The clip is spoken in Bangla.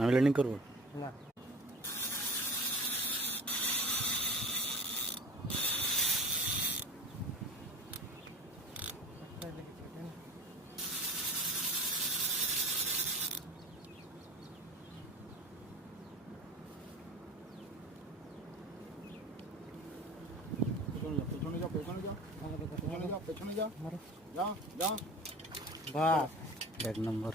আমি ল্যান্ডিং করবো না পেছনে যা পেছনে যা পেছনে যা পেছনে যা যা যা বাহ 1 নম্বর